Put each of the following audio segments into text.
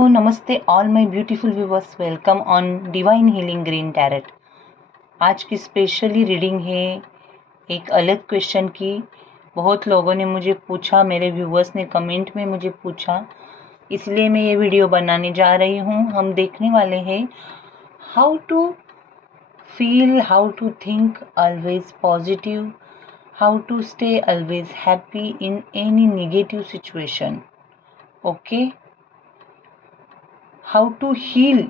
तो नमस्ते all my beautiful viewers, welcome on divine healing green tarot. आज की स्पेशली रीडिंग है एक अलग क्वेश्चन की। बहुत लोगों ने मुझे पूछा, मेरे व्यूवर्स ने कमेंट में मुझे पूछा, इसलिए मैं ये वीडियो बनाने जा रही हूँ। हम देखने वाले हैं how to feel, how to think always positive, how to stay always happy in any negative situation. Okay, how to heal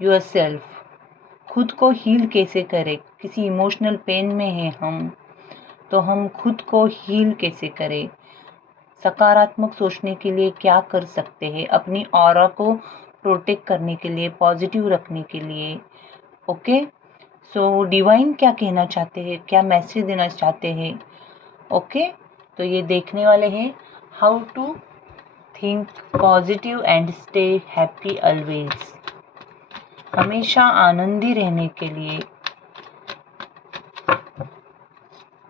yourself, खुद को हील कैसे करें। किसी इमोशनल पेन में है हम, तो हम खुद को हील कैसे करें। सकारात्मक सोचने के लिए क्या कर सकते हैं, अपनी ऑरा को प्रोटेक्ट करने के लिए, पॉजिटिव रखने के लिए। ओके, सो डिवाइन क्या कहना चाहते हैं, क्या मैसेज देना चाहते हैं। ओके, तो ये देखने वाले हैं how to think positive and stay happy always. हमेशा आनंदी रहने के लिए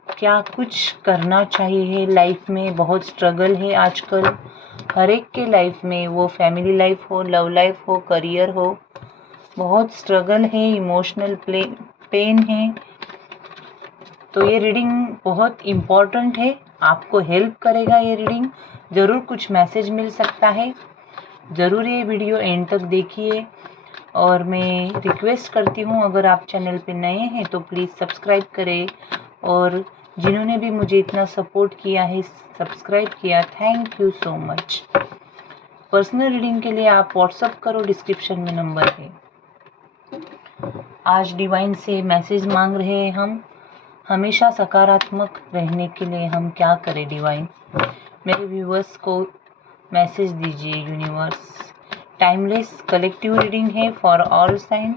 क्या कुछ करना चाहिए। लाइफ में बहुत स्ट्रगल है आजकल, हर एक के लाइफ में, वो फैमिली लाइफ हो, लव लाइफ हो, करियर हो, बहुत स्ट्रगल है, इमोशनल पेन है। तो ये रीडिंग बहुत इम्पोर्टेंट है, आपको हेल्प करेगा ये रीडिंग। ज़रूर कुछ मैसेज मिल सकता है, ज़रूर ये वीडियो एंड तक देखिए। और मैं रिक्वेस्ट करती हूँ, अगर आप चैनल पे नए हैं तो प्लीज़ सब्सक्राइब करें, और जिन्होंने भी मुझे इतना सपोर्ट किया है, सब्सक्राइब किया, thank you so much. Personal reading के लिए आप व्हाट्सअप करो, डिस्क्रिप्शन में नंबर है। आज डिवाइन से मैसेज मांग रहे हैं हम, हमेशा सकारात्मक रहने के लिए हम क्या करें। डिवाइन, मेरे व्यूवर्स को मैसेज दीजिए यूनिवर्स। टाइमलेस कलेक्टिव रीडिंग है फॉर ऑल साइन।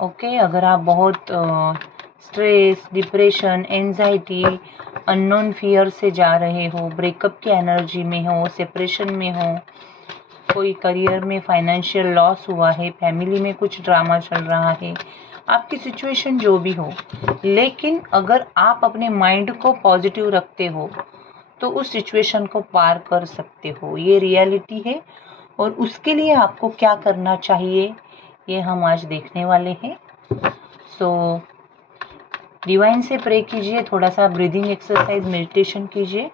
ओके, अगर आप बहुत stress, depression, anxiety, unknown fear से जा रहे हो, ब्रेकअप की एनर्जी में हो, सेपरेशन में हो, कोई करियर में फाइनेंशियल लॉस हुआ है, फैमिली में कुछ ड्रामा चल रहा है, आपकी सिचुएशन जो भी हो, लेकिन अगर आप अपने माइंड को पॉजिटिव रखते हो तो उस सिचुएशन को पार कर सकते हो। ये रियलिटी है, और उसके लिए आपको क्या करना चाहिए ये हम आज देखने वाले हैं। सो डिवाइन से प्रे कीजिए, थोड़ा सा ब्रीदिंग एक्सरसाइज, मेडिटेशन कीजिए।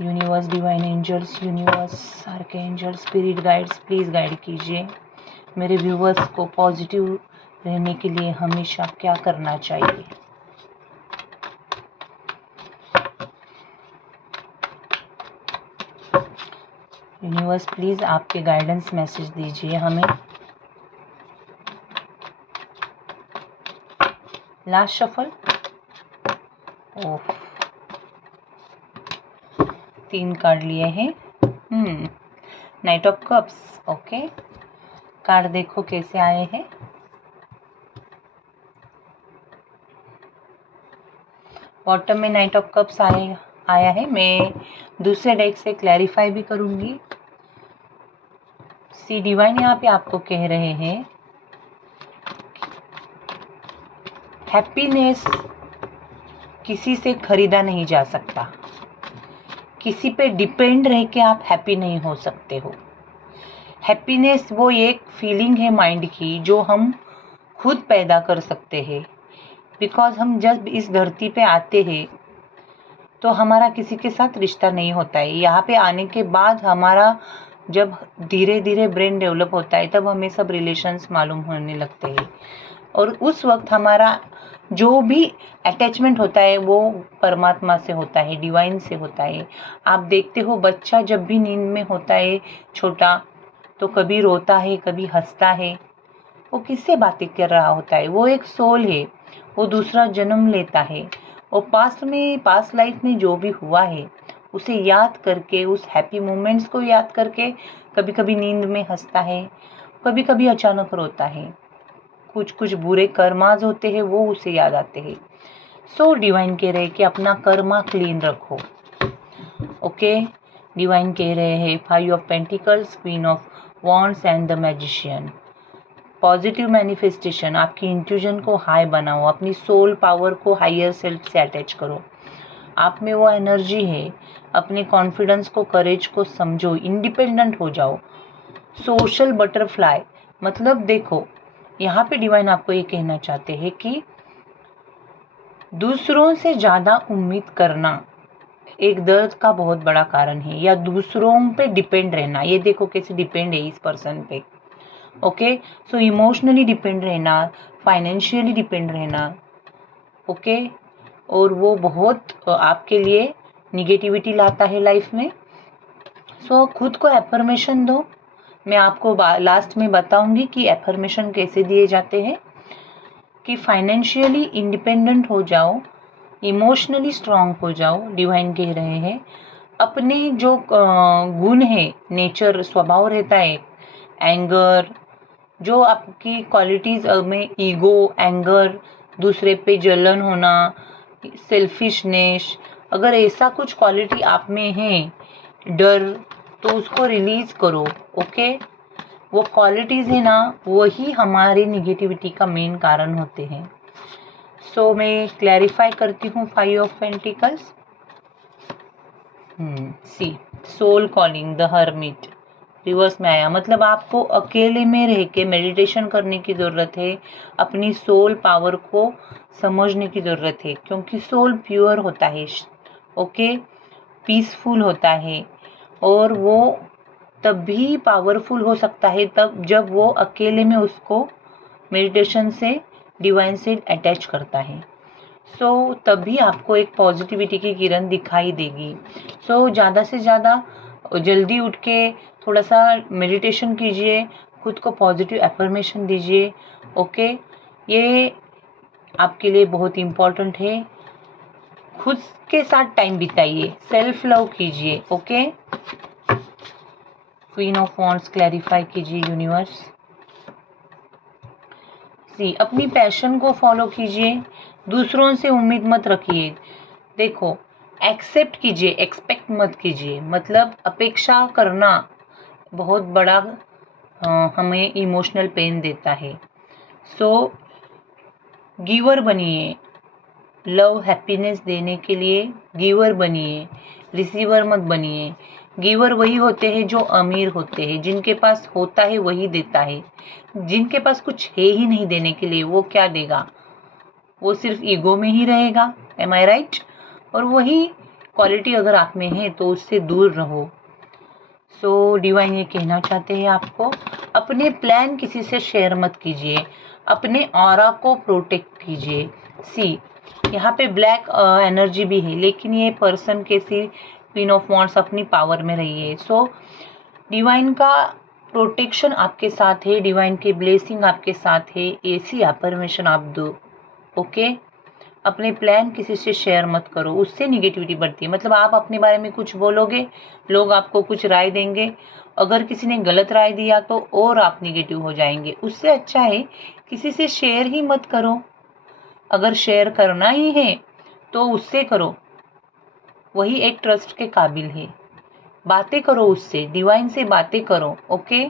Universe, divine angels, universe, archangel, spirit guides, please guide कीजिए मेरे व्यूवर्स को पॉजिटिव रहने के लिए हमेशा क्या करना चाहिए। यूनिवर्स, प्लीज़ आपके गाइडेंस मैसेज दीजिए हमें। लास्ट शफल, ओफ, 3 कार्ड लिए हैं। Night of cups. Okay, card देखो कैसे आए हैं। बॉटम में नाइट ऑफ कप्स आया है। मैं दूसरे डेक से क्लैरिफाई भी करूंगी। सी डिवाइन यहाँ पे आपको कह रहे हैं, हैप्पीनेस किसी से खरीदा नहीं जा सकता, किसी पे डिपेंड रह के आप हैप्पी नहीं हो सकते हो। हैप्पीनेस वो एक फीलिंग है माइंड की, जो हम खुद पैदा कर सकते हैं। बिकॉज हम जब इस धरती पे आते हैं तो हमारा किसी के साथ रिश्ता नहीं होता है। यहाँ पे आने के बाद हमारा जब धीरे धीरे ब्रेन डेवलप होता है, तब हमें सब रिलेशंस मालूम होने लगते हैं, और उस वक्त हमारा जो भी अटैचमेंट होता है वो परमात्मा से होता है, डिवाइन से होता है। आप देखते हो, बच्चा जब भी नींद में होता है छोटा, तो कभी रोता है, कभी हंसता है, वो किससे बातें कर रहा होता है। वो एक सोल है, वो दूसरा जन्म लेता है, और पास्ट लाइफ में जो भी हुआ है उसे याद करके, उस हैप्पी मोमेंट्स को याद करके कभी कभी नींद में हंसता है, कभी कभी अचानक रोता है। कुछ बुरे कर्माज होते हैं वो उसे याद आते हैं। सो डिवाइन कह रहे हैं कि अपना कर्मा क्लीन रखो। ओके, डिवाइन कह रहे हैं 5 of pentacles, queen of wands and the magician. Positive manifestation, आपकी इंट्यूजन को हाई बनाओ, अपनी सोल पावर को हायर सेल्फ से अटैच करो। आप में वो एनर्जी है, अपने कॉन्फिडेंस को, करेज को समझो, इंडिपेंडेंट हो जाओ। सोशल बटरफ्लाई मतलब देखो, यहाँ पे डिवाइन आपको ये कहना चाहते हैं कि दूसरों से ज़्यादा उम्मीद करना एक दर्द का बहुत बड़ा कारण है, या दूसरों पे डिपेंड रहना। ये देखो कैसे डिपेंड है इस पर्सन पे। ओके, सो इमोशनली डिपेंड रहना, फाइनेंशियली डिपेंड रहना। ओके, और वो बहुत आपके लिए निगेटिविटी लाता है लाइफ में। सो खुद को एफर्मेशन दो। मैं आपको लास्ट में बताऊंगी कि एफर्मेशन कैसे दिए जाते हैं। कि फाइनेंशियली इंडिपेंडेंट हो जाओ, इमोशनली स्ट्रांग हो जाओ। डिवाइन कह रहे हैं अपने जो गुण है, नेचर, स्वभाव रहता है, एंगर, जो आपकी क्वालिटीज़ में ईगो, एंगर, दूसरे पे जलन होना, सेल्फिशनेस, अगर ऐसा कुछ क्वालिटी आप में है, डर, तो उसको रिलीज करो। ओके, वो क्वालिटीज़ है ना, वही हमारी निगेटिविटी का मेन कारण होते हैं। सो मैं क्लैरिफाई करती हूँ 5 of pentacles. See, soul calling, the hermit reverse में आया, मतलब आपको अकेले में रह के मेडिटेशन करने की ज़रूरत है, अपनी सोल पावर को समझने की ज़रूरत है, क्योंकि सोल प्योर होता है, ओके, पीसफुल होता है, और वो तभी पावरफुल हो सकता है तब जब वो अकेले में उसको मेडिटेशन से, डिवाइन से अटैच करता है। सो तभी आपको एक पॉजिटिविटी की किरण दिखाई देगी। सो ज़्यादा से ज़्यादा जल्दी उठ के थोड़ा सा मेडिटेशन कीजिए, खुद को पॉजिटिव एफर्मेशन दीजिए। ओके, ये आपके लिए बहुत इम्पॉर्टेंट है। खुद के साथ टाइम बिताइए, सेल्फ लव कीजिए। Okay, queen of wands clarify कीजिए यूनिवर्स। सी, अपनी पैशन को फॉलो कीजिए, दूसरों से उम्मीद मत रखिए। देखो, एक्सेप्ट कीजिए, एक्सपेक्ट मत कीजिए, मतलब अपेक्षा करना बहुत बड़ा हमें इमोशनल पेन देता है। सो गिवर बनिए, लव हैप्पीनेस देने के लिए गिवर बनिए, रिसीवर मत बनिए। गिवर वही होते हैं जो अमीर होते हैं, जिनके पास होता है वही देता है। जिनके पास कुछ है ही नहीं देने के लिए, वो क्या देगा, वो सिर्फ ईगो में ही रहेगा। एम आई राइट? और वही क्वालिटी अगर आप में है तो उससे दूर रहो। सो डिवाइन ये कहना चाहते हैं आपको, अपने प्लान किसी से शेयर मत कीजिए, अपने ऑरा को प्रोटेक्ट कीजिए। सी, यहाँ पे ब्लैक एनर्जी भी है, लेकिन ये पर्सन कैसी, क्वीन ऑफ वॉन्ड्स, अपनी पावर में रही है। सो डिवाइन का प्रोटेक्शन आपके साथ है, डिवाइन की ब्लेसिंग आपके साथ है, ऐसी अफर्मेशन आप दो। ओके, अपने प्लान किसी से शेयर मत करो, उससे निगेटिविटी बढ़ती है। मतलब आप अपने बारे में कुछ बोलोगे, लोग आपको कुछ राय देंगे, अगर किसी ने गलत राय दिया तो और आप निगेटिव हो जाएंगे। उससे अच्छा है किसी से शेयर ही मत करो। अगर शेयर करना ही है तो उससे करो, वही एक ट्रस्ट के काबिल है। बातें करो उससे, डिवाइन से बातें करो। ओके,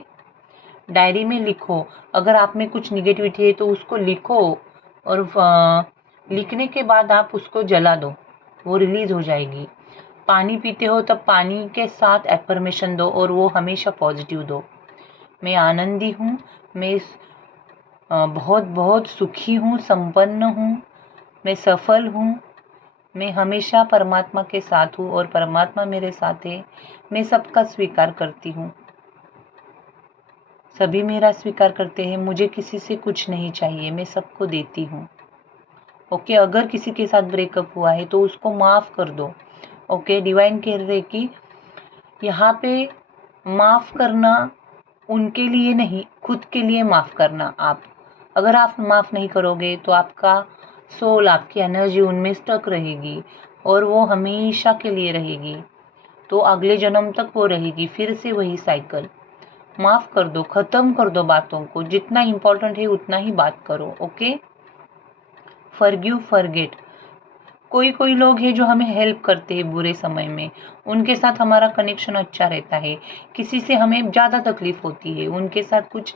डायरी में लिखो, अगर आप में कुछ निगेटिविटी है तो उसको लिखो, और लिखने के बाद आप उसको जला दो, वो रिलीज हो जाएगी। पानी पीते हो तब पानी के साथ एफर्मेशन दो, और वो हमेशा पॉजिटिव दो। मैं आनंदी हूँ, मैं बहुत बहुत सुखी हूँ, संपन्न हूँ, मैं सफल हूँ, मैं हमेशा परमात्मा के साथ हूँ और परमात्मा मेरे साथ है। मैं सबका स्वीकार करती हूँ, सभी मेरा स्वीकार करते हैं, मुझे किसी से कुछ नहीं चाहिए, मैं सबको देती हूँ। ओके, अगर किसी के साथ ब्रेकअप हुआ है तो उसको माफ़ कर दो। ओके, डिवाइन कह रहे कि यहाँ पे माफ़ करना उनके लिए नहीं, खुद के लिए माफ़ करना। आप अगर आप माफ़ नहीं करोगे तो आपका सोल, आपकी एनर्जी उनमें स्टक रहेगी, और वो हमेशा के लिए रहेगी, तो अगले जन्म तक वो रहेगी, फिर से वही साइकिल। माफ़ कर दो, ख़त्म कर दो बातों को, जितना इम्पोर्टेंट है उतना ही बात करो। Okay, forgive, forget. कोई कोई लोग हैं जो हमें हेल्प करते हैं बुरे समय में, उनके साथ हमारा कनेक्शन अच्छा रहता है। किसी से हमें ज़्यादा तकलीफ होती है, उनके साथ कुछ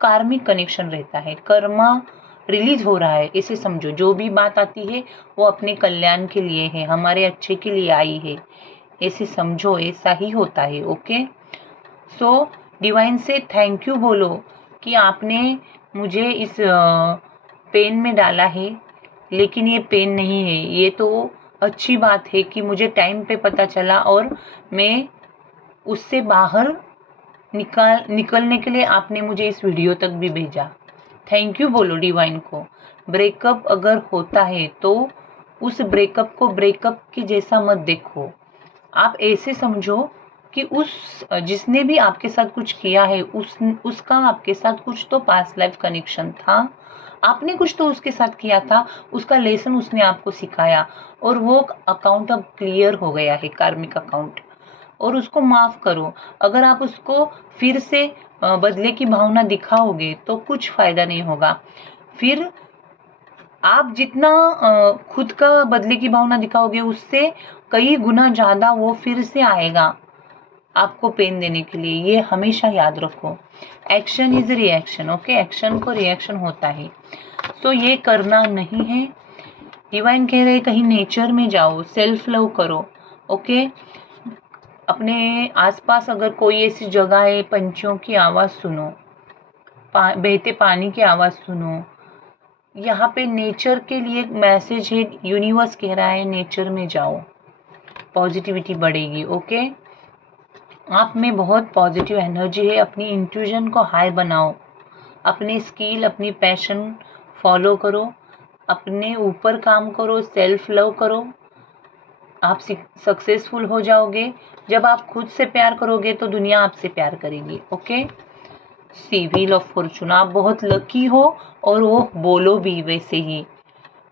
कार्मिक कनेक्शन रहता है, कर्मा रिलीज हो रहा है, इसे समझो। जो भी बात आती है वो अपने कल्याण के लिए है, हमारे अच्छे के लिए आई है, ऐसे समझो। ऐसा ही होता है। ओके, सो डिवाइन से थैंक यू बोलो कि आपने मुझे इस पेन में डाला है, लेकिन ये पेन नहीं है। ये तो अच्छी बात है कि मुझे टाइम पे पता चला और मैं उससे बाहर निकलने के लिए आपने मुझे इस वीडियो तक भी भेजा। थैंक यू बोलो डिवाइन को। ब्रेकअप अगर होता है तो उस ब्रेकअप को ब्रेकअप की जैसा मत देखो। आप ऐसे समझो कि उस जिसने भी आपके साथ कुछ किया है उसका आपके साथ कुछ तो पास्ट लाइफ कनेक्शन था, आपने कुछ तो उसके साथ किया था, उसका लेसन उसने आपको सिखाया और वो अकाउंट अब क्लियर हो गया है, कार्मिक अकाउंट, और उसको माफ करो। अगर आप उसको फिर से बदले की भावना दिखाओगे तो कुछ फायदा नहीं होगा। फिर आप जितना खुद का बदले की भावना दिखाओगे उससे कई गुना ज्यादा वो फिर से आएगा आपको पेन देने के लिए। ये हमेशा याद रखो। Action is reaction. Okay, action को रिएक्शन होता है, तो ये करना नहीं है। डिवाइन कह रहे कहीं नेचर में जाओ, सेल्फ लव करो। ओके, अपने आसपास अगर कोई ऐसी जगह है, पंछियों की आवाज़ सुनो, बहते पानी की आवाज़ सुनो। यहाँ पे नेचर के लिए एक मैसेज है, यूनिवर्स कह रहा है नेचर में जाओ, पॉजिटिविटी बढ़ेगी। ओके, आप में बहुत पॉजिटिव एनर्जी है। अपनी इंट्यूजन को हाई बनाओ, अपनी स्किल, अपनी पैशन फॉलो करो, अपने ऊपर काम करो, सेल्फ लव करो। आप सक्सेसफुल हो जाओगे। जब आप खुद से प्यार करोगे तो दुनिया आपसे प्यार करेगी। Okay, see wheel of fortune, आप बहुत लकी हो और वो बोलो भी वैसे ही।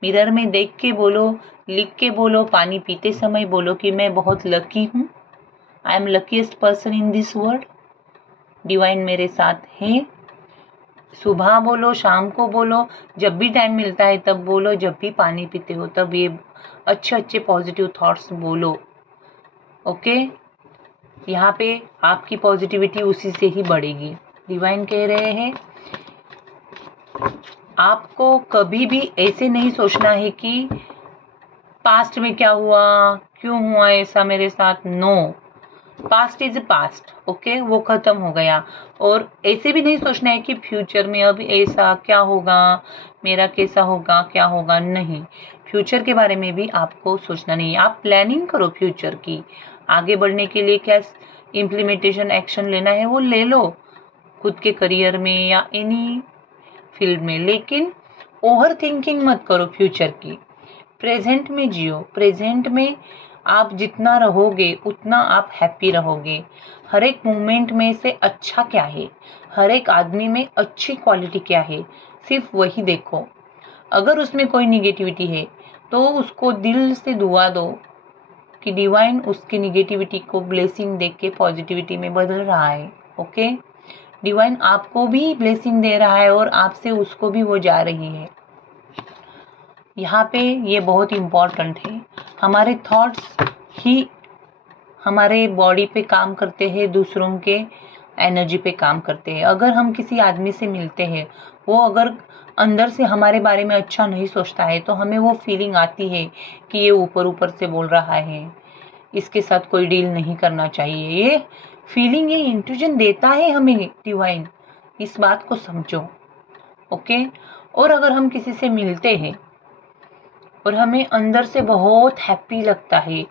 मिरर में देख के बोलो, लिख के बोलो, पानी पीते समय बोलो कि मैं बहुत लकी हूँ, I am luckiest person in this world, divine मेरे साथ है। सुबह बोलो, शाम को बोलो, जब भी टाइम मिलता है तब बोलो, जब भी पानी पीते हो तब ये अच्छे अच्छे पॉजिटिव थॉट्स बोलो। ओके, यहाँ पे आपकी पॉजिटिविटी उसी से ही बढ़ेगी। डिवाइन कह रहे हैं आपको कभी भी ऐसे नहीं सोचना है कि पास्ट में क्या हुआ, क्यों हुआ ऐसा मेरे साथ। No, past is past. Okay, वो खत्म हो गया। और ऐसे भी नहीं सोचना है कि फ्यूचर में अब ऐसा क्या होगा, मेरा कैसा होगा, क्या होगा। नहीं, फ्यूचर के बारे में भी आपको सोचना नहीं है। आप प्लानिंग करो फ्यूचर की, आगे बढ़ने के लिए क्या इम्प्लीमेंटेशन एक्शन लेना है वो ले लो, खुद के करियर में या एनी फील्ड में, लेकिन ओवर थिंकिंग मत करो फ्यूचर की। प्रेजेंट में जियो। प्रेजेंट में आप जितना रहोगे उतना आप हैप्पी रहोगे। हर एक मोमेंट में से अच्छा क्या है, हर एक आदमी में अच्छी क्वालिटी क्या है, सिर्फ वही देखो। अगर उसमें कोई निगेटिविटी है तो उसको दिल से दुआ दो कि डिवाइन उसकी निगेटिविटी को ब्लेसिंग देख के पॉजिटिविटी में बदल रहा है। ओके, डिवाइन आपको भी ब्लेसिंग दे रहा है और आपसे उसको भी वो जा रही है। यहाँ पे ये बहुत इम्पॉर्टेंट है। हमारे थॉट्स ही हमारे बॉडी पे काम करते हैं, दूसरों के एनर्जी पे काम करते हैं। अगर हम किसी आदमी से मिलते हैं, वो अगर अंदर से हमारे बारे में अच्छा नहीं सोचता है तो हमें वो फीलिंग आती है कि ये ऊपर ऊपर से बोल रहा है, इसके साथ कोई डील नहीं करना चाहिए। ये फीलिंग, ये इंट्यूजन देता है हमें डिवाइन, इस बात को समझो। ओके, और अगर हम किसी से मिलते हैं और हमें अंदर से बहुत हैप्पी लगता है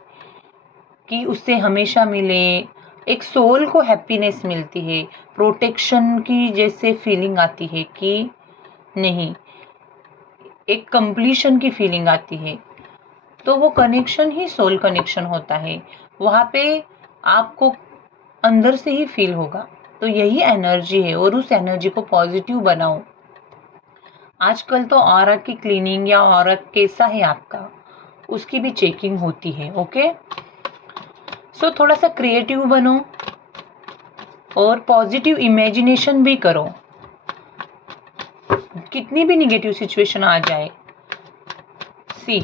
कि उससे हमेशा मिले, एक सोल को हैप्पीनेस मिलती है, प्रोटेक्शन की जैसे फीलिंग आती है कि नहीं, एक कंप्लीशन की फीलिंग आती है, तो वो कनेक्शन ही सोल कनेक्शन होता है। वहाँ पे आपको अंदर से ही फील होगा। तो यही एनर्जी है और उस एनर्जी को पॉजिटिव बनाओ। आजकल तो ऑरा की क्लीनिंग या ऑरा कैसा है आपका, उसकी भी चेकिंग होती है। ओके, सो थोड़ा सा क्रिएटिव बनो और पॉजिटिव इमेजिनेशन भी करो। कितनी भी निगेटिव सिचुएशन आ जाए, see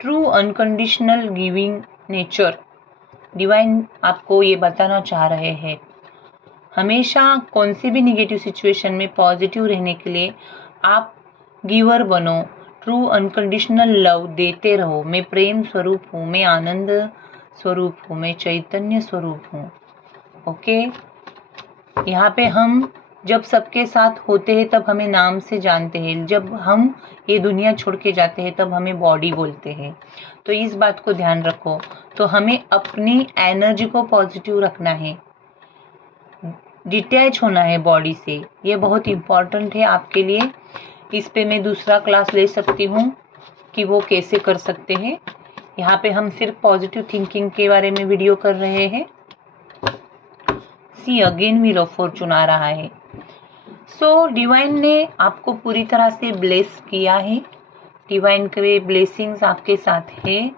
true unconditional giving nature, divine आपको ये बताना चाह रहे हैं। हमेशा कौन सी भी निगेटिव सिचुएशन में पॉजिटिव रहने के लिए आप गिवर बनो, ट्रू अनकंडीशनल लव देते रहो। मैं प्रेम स्वरूप हूँ, मैं आनंद स्वरूप हूँ, मैं चैतन्य स्वरूप हूँ। ओके, यहाँ पे हम जब सबके साथ होते हैं तब हमें नाम से जानते हैं, जब हम ये दुनिया छोड़ के जाते हैं तब हमें बॉडी बोलते हैं। तो इस बात को ध्यान रखो। तो हमें अपनी एनर्जी को पॉजिटिव रखना है, डिटैच होना है बॉडी से। ये बहुत इम्पॉर्टेंट है आपके लिए। इस पे मैं दूसरा क्लास ले सकती हूँ कि वो कैसे कर सकते हैं। यहाँ पे हम सिर्फ पॉजिटिव थिंकिंग के बारे में वीडियो कर रहे हैं। See again wheel of Fortune आ रहा है। सो डिवाइन ने आपको पूरी तरह से ब्लेस किया है। डिवाइन के ब्लेसिंग्स आपके साथ है।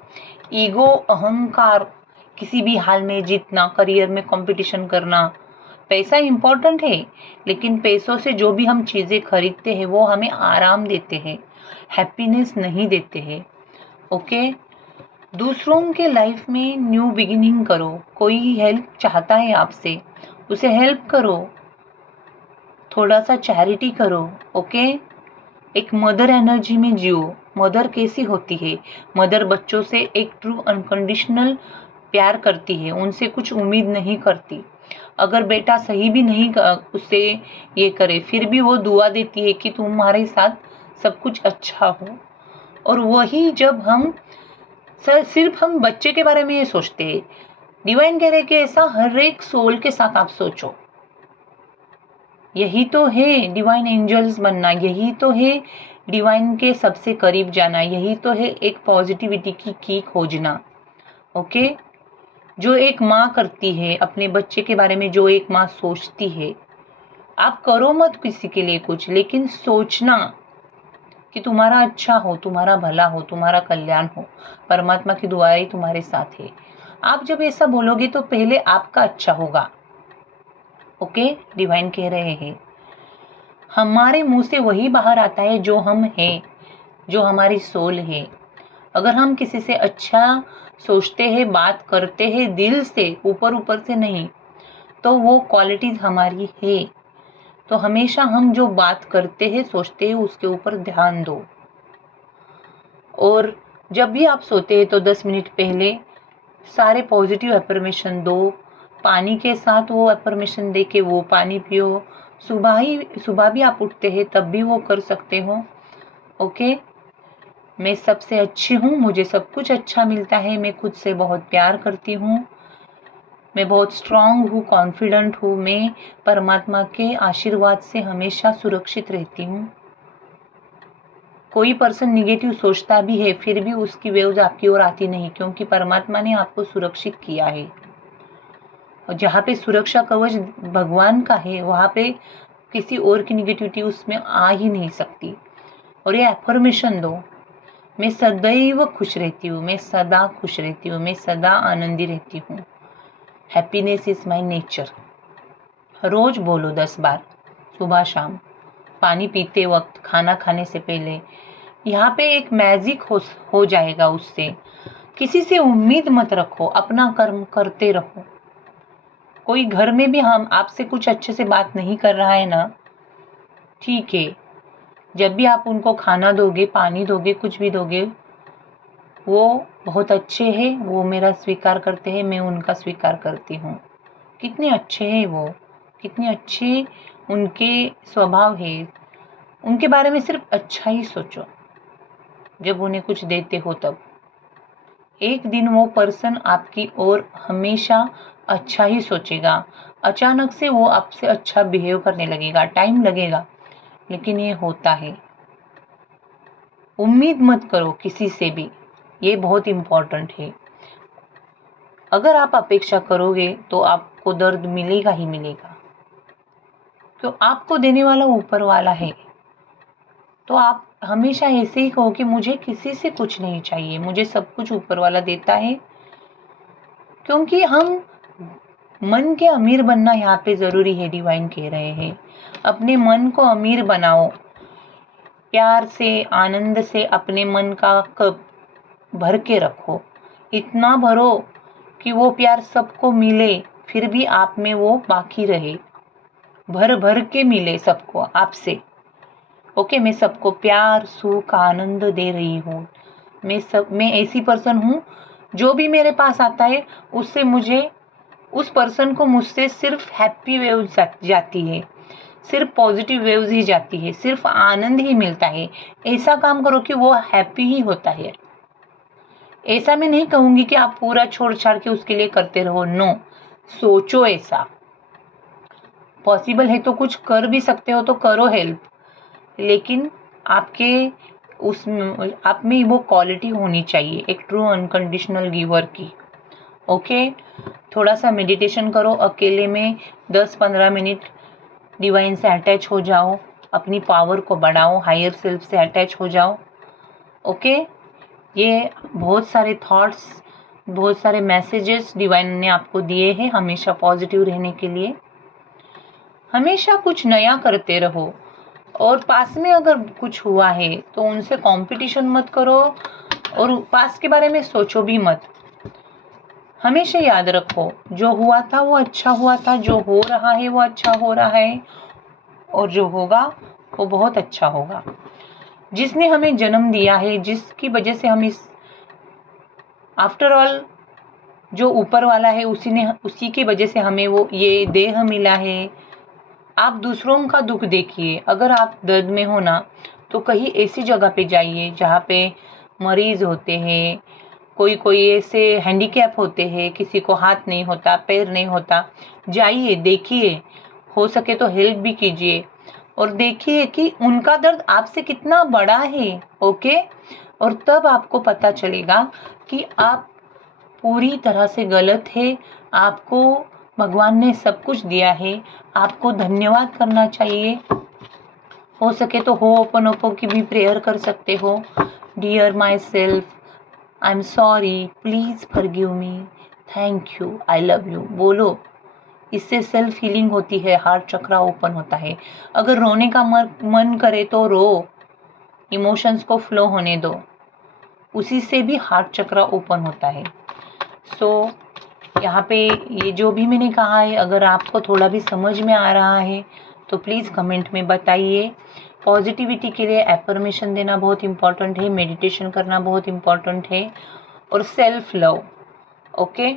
ईगो, अहंकार, किसी भी हाल में जीतना, करियर में कंपटीशन करना, पैसा इम्पोर्टेंट है, लेकिन पैसों से जो भी हम चीज़ें खरीदते हैं वो हमें आराम देते हैं, हैप्पीनेस नहीं देते हैं। ओके, दूसरों के लाइफ में न्यू बिगिनिंग करो। कोई हेल्प चाहता है आपसे, उसे हेल्प करो, थोड़ा सा चैरिटी करो। ओके, एक मदर एनर्जी में जियो। मदर कैसी होती है? मदर बच्चों से एक ट्रू अनकंडीशनल प्यार करती है, उनसे कुछ उम्मीद नहीं करती। अगर बेटा सही भी नहीं उससे ये करे, फिर भी वो दुआ देती है कि तुम्हारे साथ सब कुछ अच्छा हो। और वही जब हम सिर्फ हम बच्चे के बारे में ये सोचते हैं, डिवाइन कह रहे कि ऐसा हर एक सोल के साथ आप सोचो। यही तो है डिवाइन एंजल्स बनना, यही तो है डिवाइन के सबसे करीब जाना, यही तो है एक पॉजिटिविटी की खोजना। ओके, जो एक माँ करती है अपने बच्चे के बारे में, जो एक माँ सोचती है। आप करो मत किसी के लिए कुछ, लेकिन सोचना कि तुम्हारा अच्छा हो, तुम्हारा भला हो, तुम्हारा कल्याण हो, परमात्मा की दुआएं तुम्हारे साथ है। आप जब ऐसा बोलोगे तो पहले आपका अच्छा होगा। ओके, डिवाइन कह रहे हैं हमारे मुंह से वही बाहर आता है जो हम हैं, जो हमारी सोल है। अगर हम किसी से अच्छा सोचते हैं, बात करते हैं दिल से, ऊपर ऊपर से नहीं, तो वो क्वालिटीज हमारी है। तो हमेशा हम जो बात करते हैं, सोचते हैं, उसके ऊपर ध्यान दो। और जब भी आप सोते हैं तो 10 मिनट पहले सारे पॉजिटिव अफर्मेशन दो। पानी के साथ वो अफर्मेशन दे के वो पानी पियो। सुबह भी आप उठते हैं तब भी वो कर सकते हो। ओके, मैं सबसे अच्छी हूँ, मुझे सब कुछ अच्छा मिलता है, मैं खुद से बहुत प्यार करती हूँ, मैं बहुत स्ट्रांग हूँ, कॉन्फिडेंट हूँ, मैं परमात्मा के आशीर्वाद से हमेशा सुरक्षित रहती हूँ। कोई पर्सन निगेटिव सोचता भी है, फिर भी उसकी वेव्स आपकी ओर आती नहीं, क्योंकि परमात्मा ने आपको सुरक्षित किया है। और जहाँ पे सुरक्षा कवच भगवान का है, वहाँ पे किसी और की निगेटिविटी उसमें आ ही नहीं सकती। और ये एफर्मेशन दो, मैं सदैव खुश रहती हूँ, मैं सदा खुश रहती हूँ, मैं सदा आनंदी रहती हूँ। Happiness is my nature. रोज बोलो 10 बार, सुबह शाम, पानी पीते वक्त, खाना खाने से पहले। यहाँ पे एक मैजिक हो जाएगा उससे। किसी से उम्मीद मत रखो, अपना कर्म करते रहो। कोई घर में भी हम आपसे कुछ अच्छे से बात नहीं कर रहा है ना, ठीक है, जब भी आप उनको खाना दोगे, पानी दोगे, कुछ भी दोगे, वो बहुत अच्छे हैं, वो मेरा स्वीकार करते हैं, मैं उनका स्वीकार करती हूँ। कितने अच्छे हैं वो, कितने अच्छे उनके स्वभाव है। उनके बारे में सिर्फ अच्छा ही सोचो जब उन्हें कुछ देते हो तब। एक दिन वो पर्सन आपकी ओर हमेशा अच्छा ही सोचेगा। अचानक से वो आपसे अच्छा बिहेव करने लगेगा, टाइम लगेगा, लेकिन ये होता है। उम्मीद मत करो किसी से भी, ये बहुत इम्पोर्टेंट है। अगर आप अपेक्षा करोगे तो आपको दर्द मिलेगा ही मिलेगा, क्यों आपको देने वाला ऊपर वाला है। तो आप हमेशा ऐसे ही कहो कि मुझे किसी से कुछ नहीं चाहिए, मुझे सब कुछ ऊपर वाला देता है। क्योंकि हम मन के अमीर बनना यहाँ पे जरूरी है, डिवाइन कह रहे हैं अपने मन को अमीर बनाओ। प्यार से, आनंद से अपने मन का कप भर के रखो, इतना भरो कि वो प्यार सबको मिले, फिर भी आप में वो बाकी रहे, भर भर के मिले सबको आपसे। ओके, मैं सबको प्यार, सुख, आनंद दे रही हूँ। मैं ऐसी पर्सन हूँ, जो भी मेरे पास आता है उससे मुझे, उस पर्सन को मुझसे सिर्फ हैप्पी वेव्स जाती है, सिर्फ पॉजिटिव वेव्स ही जाती है, सिर्फ आनंद ही मिलता है। ऐसा काम करो कि वो हैप्पी ही होता है। ऐसा मैं नहीं कहूँगी कि आप पूरा छोड़ छाड़ के उसके लिए करते रहो, नो। सोचो, ऐसा पॉसिबल है तो कुछ कर भी सकते हो तो करो हेल्प, लेकिन आपके आप में वो क्वालिटी होनी चाहिए, एक ट्रू अनकंडीशनल गिवर की। ओके, थोड़ा सा मेडिटेशन करो अकेले में, 10-15 मिनट डिवाइन से अटैच हो जाओ, अपनी पावर को बढ़ाओ, हायर सेल्फ से अटैच हो जाओ। ओके, ये बहुत सारे थॉट्स, बहुत सारे मैसेजेस डिवाइन ने आपको दिए हैं हमेशा पॉजिटिव रहने के लिए। हमेशा कुछ नया करते रहो, और पास में अगर कुछ हुआ है तो उनसे कंपटीशन मत करो, और पास के बारे में सोचो भी मत। हमेशा याद रखो, जो हुआ था वो अच्छा हुआ था, जो हो रहा है वो अच्छा हो रहा है, और जो होगा वो बहुत अच्छा होगा। जिसने हमें जन्म दिया है, जिसकी वजह से हम इस, आफ्टर ऑल जो ऊपर वाला है उसी की वजह से हमें वो ये देह मिला है। आप दूसरों का दुख देखिए, अगर आप दर्द में हो ना, तो कहीं ऐसी जगह पे जाइए जहाँ पे मरीज होते हैं, कोई ऐसे हैंडीकैप होते हैं, किसी को हाथ नहीं होता, पैर नहीं होता, जाइए, देखिए, हो सके तो हेल्प भी कीजिए, और देखिए कि उनका दर्द आपसे कितना बड़ा है। ओके, और तब आपको पता चलेगा कि आप पूरी तरह से गलत है। आपको भगवान ने सब कुछ दिया है, आपको धन्यवाद करना चाहिए। हो सके तो होओपनोपो की भी प्रेयर कर सकते हो। Dear my self, I am sorry, please forgive me, thank you, I love you बोलो। इससे सेल्फ हीलिंग होती है, हार्ट चक्रा ओपन होता है। अगर रोने का मन करे तो रो, इमोशंस को फ्लो होने दो, उसी से भी हार्ट चक्रा ओपन होता है। सो यहाँ पे ये जो भी मैंने कहा है, अगर आपको थोड़ा भी समझ में आ रहा है तो प्लीज़ कमेंट में बताइए। पॉजिटिविटी के लिए एफर्मेशन देना बहुत इम्पॉर्टेंट है, मेडिटेशन करना बहुत इम्पॉर्टेंट है, और सेल्फ लव। ओके,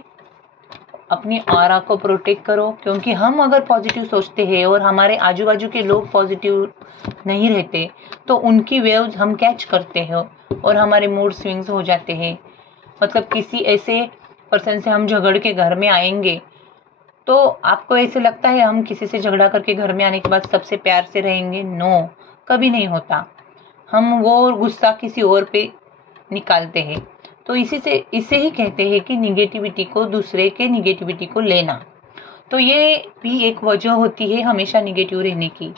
अपनी ऑरा को प्रोटेक्ट करो, क्योंकि हम अगर पॉजिटिव सोचते हैं और हमारे आजू बाजू के लोग पॉजिटिव नहीं रहते तो उनकी वेव्स हम कैच करते हैं और हमारे मूड स्विंग्स हो जाते हैं। मतलब किसी ऐसे पर्सन से हम झगड़ के घर में आएंगे तो आपको ऐसे लगता है हम किसी से झगड़ा करके घर में आने के बाद सबसे प्यार से रहेंगे, नो, कभी नहीं होता। हम वो गुस्सा किसी और पे निकालते हैं। तो इसे ही कहते हैं कि निगेटिविटी को, दूसरे के निगेटिविटी को लेना। तो ये भी एक वजह होती है हमेशा निगेटिव रहने की।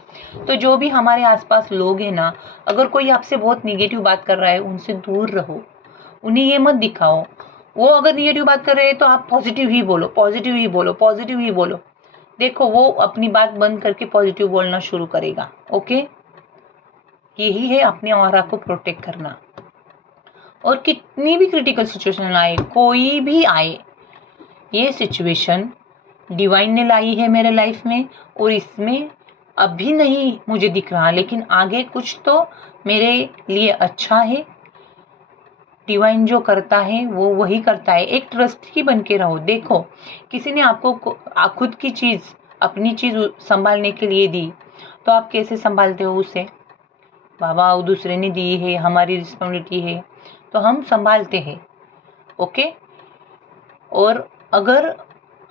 तो जो भी हमारे आसपास लोग हैं ना, अगर कोई आपसे बहुत निगेटिव बात कर रहा है, उनसे दूर रहो, उन्हें ये मत दिखाओ। वो अगर निगेटिव बात कर रहे हैं तो आप पॉजिटिव ही बोलो, पॉजिटिव ही बोलो, पॉजिटिव ही बोलो। देखो, वो अपनी बात बंद करके पॉजिटिव बोलना शुरू करेगा। ओके, यही है अपने ऑरा को प्रोटेक्ट करना। और कितनी भी क्रिटिकल सिचुएशन आए, कोई भी आए, ये सिचुएशन डिवाइन ने लाई है मेरे लाइफ में, और इसमें अभी नहीं मुझे दिख रहा, लेकिन आगे कुछ तो मेरे लिए अच्छा है। डिवाइन जो करता है वो वही करता है। एक ट्रस्ट ही बन के रहो। देखो, किसी ने आपको खुद की चीज़, अपनी चीज़ संभालने के लिए दी, तो आप कैसे संभालते हो उसे? बाबा, वो दूसरे ने दी है, हमारी रिस्पॉन्सिबिलिटी है, तो हम संभालते हैं। ओके, और अगर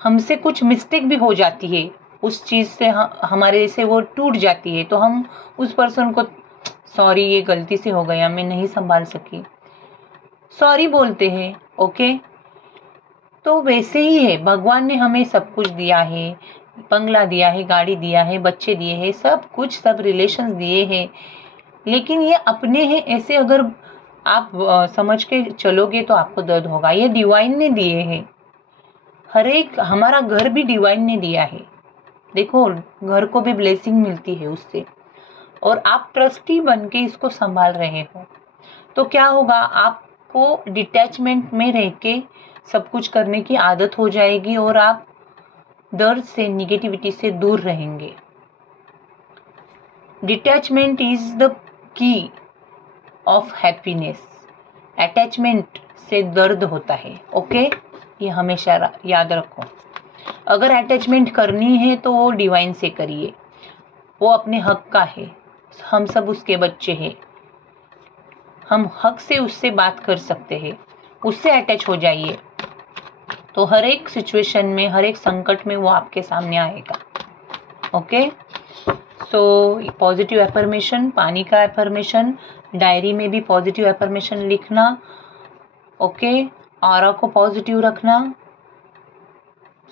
हमसे कुछ मिस्टेक भी हो जाती है, उस चीज़ से हमारे से वो टूट जाती है, तो हम उस पर्सन को, सॉरी, ये गलती से हो गया, मैं नहीं संभाल सकी, सॉरी बोलते हैं। ओके, तो वैसे ही है, भगवान ने हमें सब कुछ दिया है, बंगला दिया है, गाड़ी दिया है, बच्चे दिए हैं, सब कुछ, सब रिलेशंस दिए हैं, लेकिन ये अपने हैं ऐसे अगर आप समझ के चलोगे तो आपको दर्द होगा। ये डिवाइन ने दिए हैं, हर एक, हमारा घर भी डिवाइन ने दिया है। देखो, घर को भी ब्लेसिंग मिलती है उससे, और आप ट्रस्टी बन के इसको संभाल रहे हो, तो क्या होगा, आपको डिटैचमेंट में रह के सब कुछ करने की आदत हो जाएगी, और आप दर्द से, निगेटिविटी से दूर रहेंगे। Detachment is the key of happiness. Attachment से दर्द होता है। ओके, ये हमेशा याद रखो। अगर अटैचमेंट करनी है तो वो डिवाइन से करिए, वो अपने हक का है। हम सब उसके बच्चे हैं, हम हक से उससे बात कर सकते हैं। उससे अटैच हो जाइए तो हर एक सिचुएशन में, हर एक संकट में वो आपके सामने आएगा। ओके, सो पॉजिटिव एफर्मेशन, पानी का एफर्मेशन, डायरी में भी पॉजिटिव एफर्मेशन लिखना। ओके, ऑरा को पॉजिटिव रखना।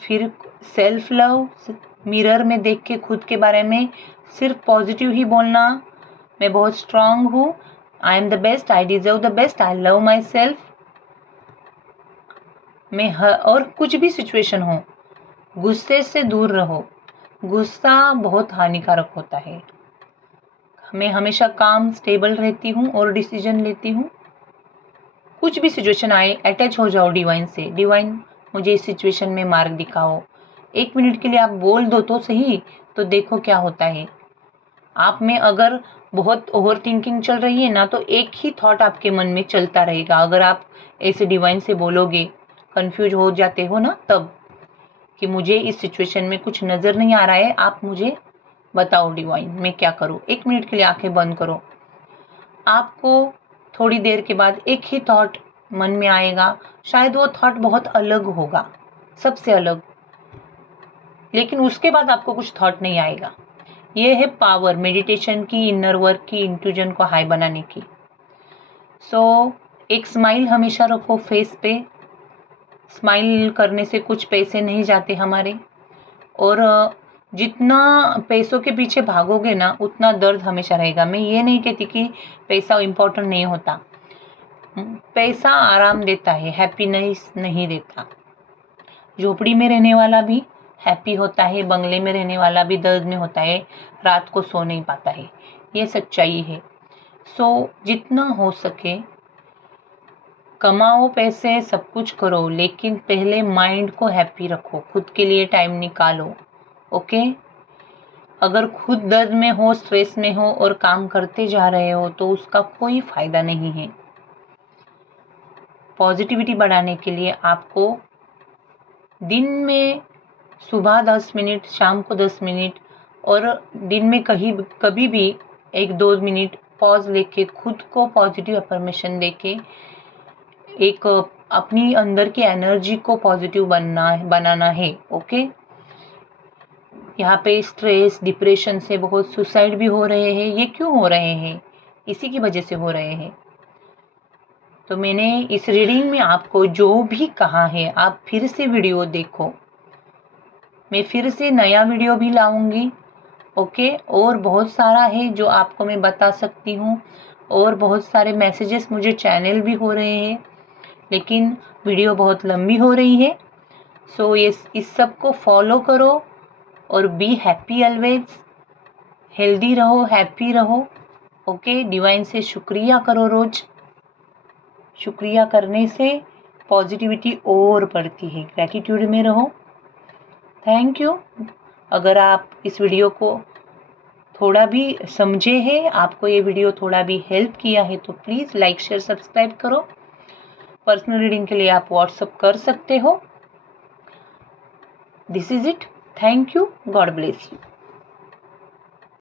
फिर सेल्फ लव, मिरर में देख के खुद के बारे में सिर्फ पॉजिटिव ही बोलना। मैं बहुत स्ट्रांग हूँ, I am the best, I deserve the best, I love my self. और कुछ भी सिचुएशन हो, गुस्से से दूर रहो। गुस्सा बहुत हानिकारक होता है। मैं हमेशा काम, स्टेबल रहती हूँ और डिसीजन लेती हूँ। कुछ भी सिचुएशन आए, अटैच हो जाओ डिवाइन से। डिवाइन, मुझे इस सिचुएशन में मार्ग दिखाओ। 1 मिनट के लिए आप बोल दो तो सही, तो देखो क्या होता है। आप में अगर बहुत ओवर थिंकिंग चल रही है ना, तो एक ही थॉट आपके मन में चलता रहेगा। अगर आप ऐसे डिवाइन से बोलोगे, कंफ्यूज हो जाते हो ना तब, कि मुझे इस सिचुएशन में कुछ नज़र नहीं आ रहा है, आप मुझे बताओ डिवाइन, मैं क्या करूँ। 1 मिनट के लिए आंखें बंद करो। आपको थोड़ी देर के बाद एक ही थॉट मन में आएगा। शायद वो थॉट बहुत अलग होगा, सबसे अलग, लेकिन उसके बाद आपको कुछ थॉट नहीं आएगा। ये है पावर मेडिटेशन की, इनर वर्क की, इंट्यूजन को हाई बनाने की। सो एक स्माइल हमेशा रखो फेस पे। स्माइल करने से कुछ पैसे नहीं जाते हमारे, और जितना पैसों के पीछे भागोगे ना, उतना दर्द हमेशा रहेगा। मैं ये नहीं कहती कि पैसा इम्पोर्टेंट नहीं होता, पैसा आराम देता है, हैप्पीनेस नहीं देता। झोपड़ी में रहने वाला भी हैप्पी होता है, बंगले में रहने वाला भी दर्द में होता है, रात को सो नहीं पाता है। ये सच्चाई है। सो जितना हो सके कमाओ पैसे, सब कुछ करो, लेकिन पहले माइंड को हैप्पी रखो, खुद के लिए टाइम निकालो। ओके, अगर खुद दर्द में हो, स्ट्रेस में हो और काम करते जा रहे हो तो उसका कोई फायदा नहीं है। पॉजिटिविटी बढ़ाने के लिए आपको दिन में सुबह 10 मिनट, शाम को 10 मिनट, और दिन में कभी भी 1-2 मिनट पॉज लेके खुद को पॉजिटिव अफर्मेशन देके एक अपनी अंदर की एनर्जी को पॉजिटिव बनाना है। ओके, यहाँ पे स्ट्रेस, डिप्रेशन से बहुत सुसाइड भी हो रहे हैं। ये क्यों हो रहे हैं? इसी की वजह से हो रहे हैं। तो मैंने इस रीडिंग में आपको जो भी कहा है, आप फिर से वीडियो देखो। मैं फिर से नया वीडियो भी लाऊंगी। ओके, और बहुत सारा है जो आपको मैं बता सकती हूँ, और बहुत सारे मैसेजेस मुझे चैनल भी हो रहे हैं, लेकिन वीडियो बहुत लंबी हो रही है। सो इस सब को फॉलो करो और बी हैप्पी ऑलवेज। हेल्दी रहो, हैप्पी रहो। ओके, डिवाइन से शुक्रिया करो रोज। शुक्रिया करने से पॉजिटिविटी और बढ़ती है। ग्रैटिट्यूड में रहो। Thank you. अगर आप इस वीडियो को थोड़ा भी समझे हैं, आपको ये वीडियो थोड़ा भी हेल्प किया है, तो प्लीज़ लाइक, शेयर, सब्सक्राइब करो। पर्सनल रीडिंग के लिए आप व्हाट्सअप कर सकते हो। This is it. Thank you. God bless you.